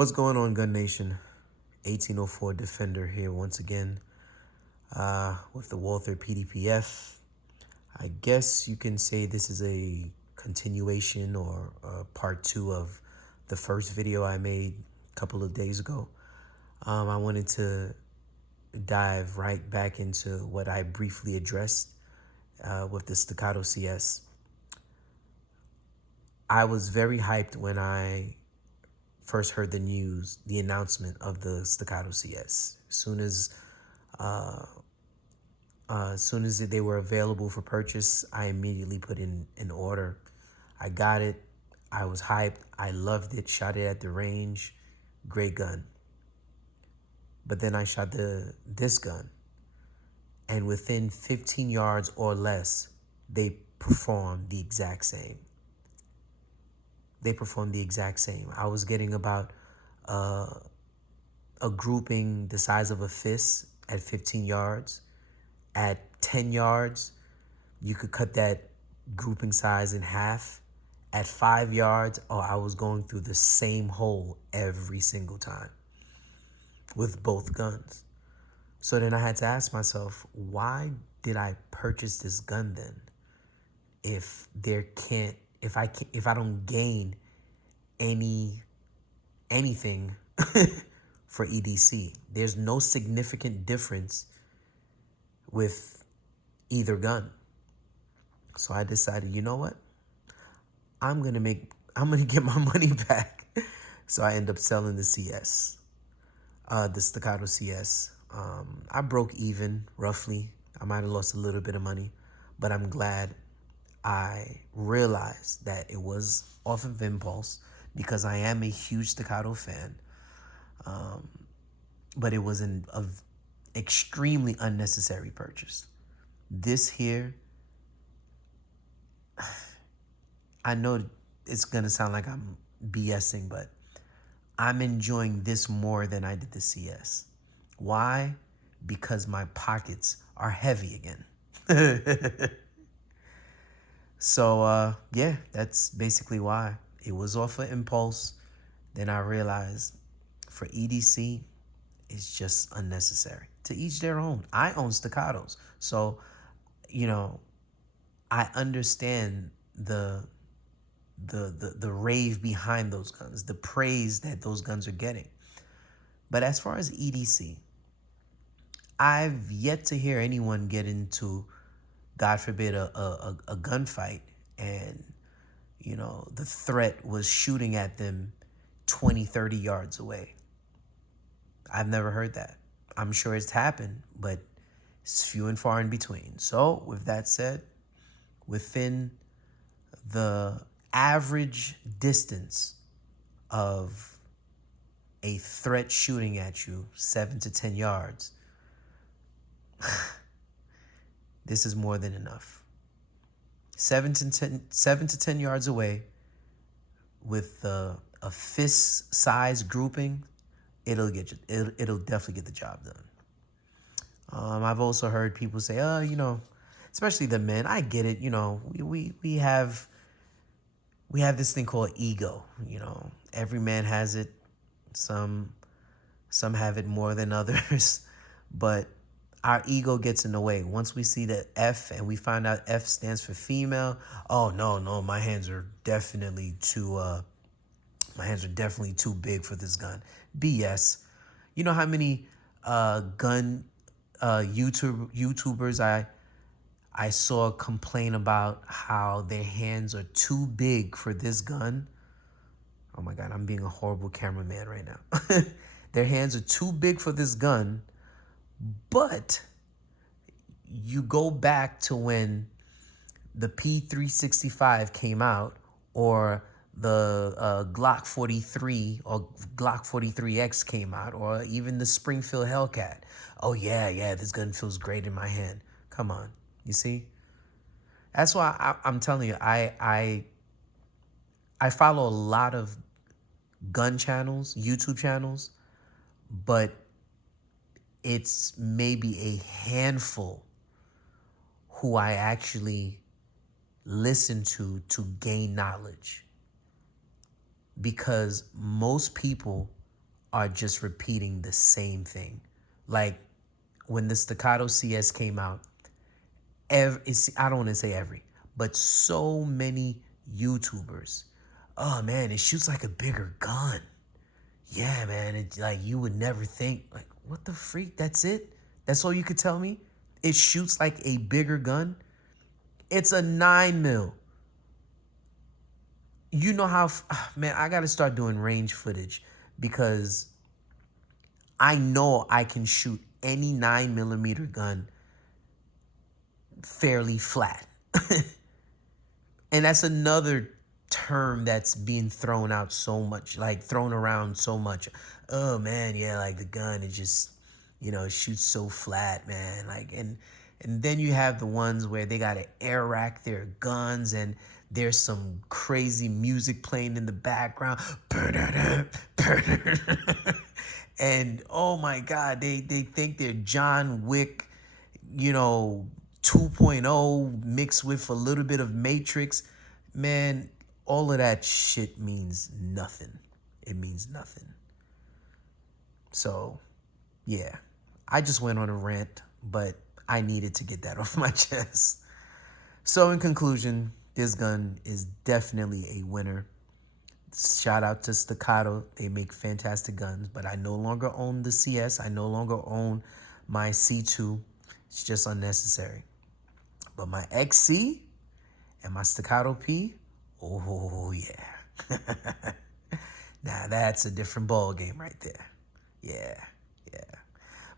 What's going on, Gun Nation? 1804 Defender here once again with the Walther PDPF. I guess you can say this is a continuation or part 2 of the first video I made a couple of days ago. I wanted to dive right back into what I briefly addressed with the Staccato CS. I was very hyped when I first heard the news, the announcement of the Staccato CS. As soon as they were available for purchase, I immediately put in an order. I got it. I was hyped. I loved it. Shot it at the range. Great gun. But then I shot this gun, and within 15 yards or less, they performed the exact same. I was getting about a grouping the size of a fist at 15 yards. At 10 yards, you could cut that grouping size in half. At 5 yards, I was going through the same hole every single time with both guns. So then I had to ask myself, why did I purchase this gun then? If I don't gain anything for EDC, there's no significant difference with either gun. So I decided, you know what? I'm gonna get my money back. So I end up selling the CS, the Staccato CS. I broke even roughly. I might have lost a little bit of money, but I'm glad I realized that it was off of impulse because I am a huge Staccato fan. But it was an extremely unnecessary purchase. This here, I know it's gonna sound like I'm BSing, but I'm enjoying this more than I did the CS. Why? Because my pockets are heavy again. So yeah, that's basically why. It was off of impulse. Then I realized for EDC, it's just unnecessary. To each their own. I own Staccatos. So, I understand the rave behind those guns, the praise that those guns are getting. But as far as EDC, I've yet to hear anyone get into, God forbid, a gunfight and, the threat was shooting at them 20, 30 yards away. I've never heard that. I'm sure it's happened, but it's few and far in between. So with that said, within the average distance of a threat shooting at you, 7 to 10 yards, this is more than enough. 7 to 10 yards away with a fist-size grouping, it'll definitely get the job done. I've also heard people say, especially the men. I get it. We have this thing called ego. Every man has it. Some have it more than others, but our ego gets in the way. Once we see the F and we find out F stands for female, oh no, my hands are definitely too big for this gun. BS. You know how many gun YouTubers I saw complain about how their hands are too big for this gun? Oh my God, I'm being a horrible cameraman right now. Their hands are too big for this gun, but you go back to when the P365 came out, or the Glock 43 or Glock 43X came out, or even the Springfield Hellcat. Oh yeah, this gun feels great in my hand. Come on, you see? That's why I'm telling you, I follow a lot of gun channels, YouTube channels, but it's maybe a handful who I actually listen to gain knowledge. Because most people are just repeating the same thing. Like when the Staccato CS came out, I don't want to say every, but so many YouTubers, oh man, it shoots like a bigger gun. Yeah, man, it like you would never think, like, what the freak? That's it? That's all you could tell me? It shoots like a bigger gun? It's a 9mm. You know how, man, I got to start doing range footage because I know I can shoot any 9mm gun fairly flat. And that's another term that's being thrown out so much, like thrown around so much. Oh man, yeah, like the gun, it just, it shoots so flat, man. Like, and then you have the ones where they got to air rack their guns and there's some crazy music playing in the background. And oh my God, they think they're John Wick, 2.0 mixed with a little bit of Matrix. Man, all of that shit means nothing. It means nothing. So, yeah, I just went on a rant, but I needed to get that off my chest. So in conclusion, this gun is definitely a winner. Shout out to Staccato. They make fantastic guns, but I no longer own the CS. I no longer own my C2. It's just unnecessary. But my XC and my Staccato P, oh yeah. Now that's a different ball game right there. Yeah.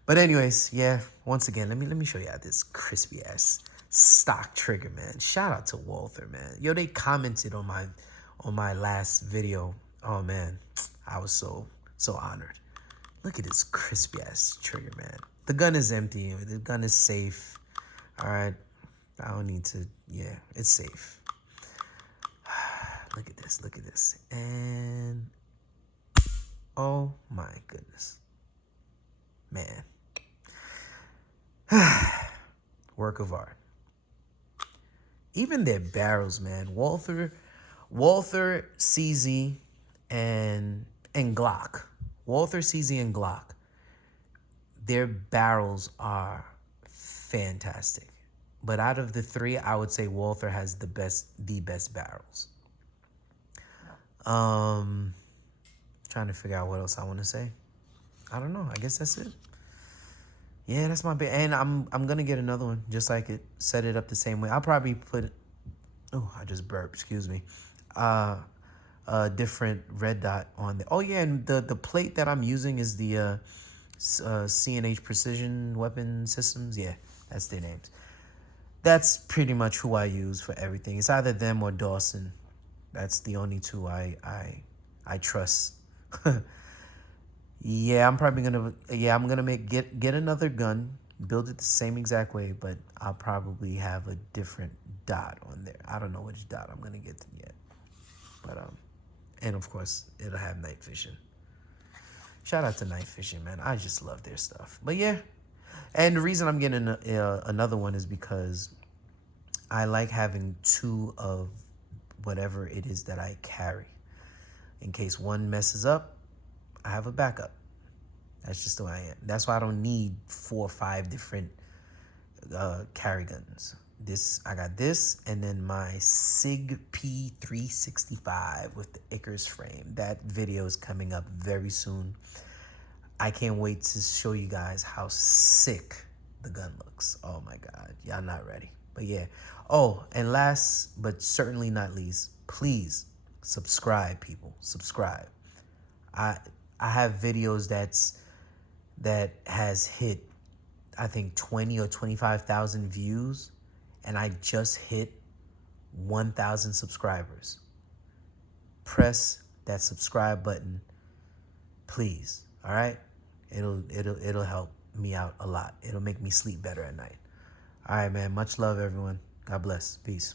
But anyways, yeah, once again, let me show you this crispy ass stock trigger, man. Shout out to Walther, man. Yo, they commented on my last video. Oh man, I was so honored. Look at this crispy ass trigger, man. The gun is empty. The gun is safe. All right. I don't need to, yeah, it's safe. Look at this. And, oh my goodness. Man. Work of art. Even their barrels, man. Walther, CZ, and Glock. Walther, CZ, and Glock. Their barrels are fantastic. But out of the three, I would say Walther has the best barrels. Trying to figure out what else I want to say. I don't know. I guess that's it. Yeah, that's my and I'm gonna get another one just like it. Set it up the same way. I'll probably put. Oh, I just burped. Excuse me. A different red dot on there. Oh yeah, and the plate that I'm using is the CNH Precision Weapon Systems. Yeah, that's their names. That's pretty much who I use for everything. It's either them or Dawson. That's the only two I trust. Yeah, I'm probably gonna get another gun, build it the same exact way, but I'll probably have a different dot on there. I don't know which dot I'm gonna get yet. But and of course it'll have night vision. Shout out to Night Vision, man. I just love their stuff. But yeah. And the reason I'm getting another one is because I like having two of whatever it is that I carry. In case one messes up, I have a backup. That's just the way I am. That's why I don't need 4 or 5 different carry guns. I got this, and then my SIG P365 with the Icarus frame. That video is coming up very soon. I can't wait to show you guys how sick the gun looks. Oh my God, y'all not ready. But yeah. Oh, and last but certainly not least, please subscribe, people. Subscribe. I have videos that has hit, I think 20 or 25,000 views, and I just hit 1,000 subscribers. Press that subscribe button, please. All right, it'll help me out a lot. It'll make me sleep better at night. All right, man. Much love, everyone. God bless. Peace.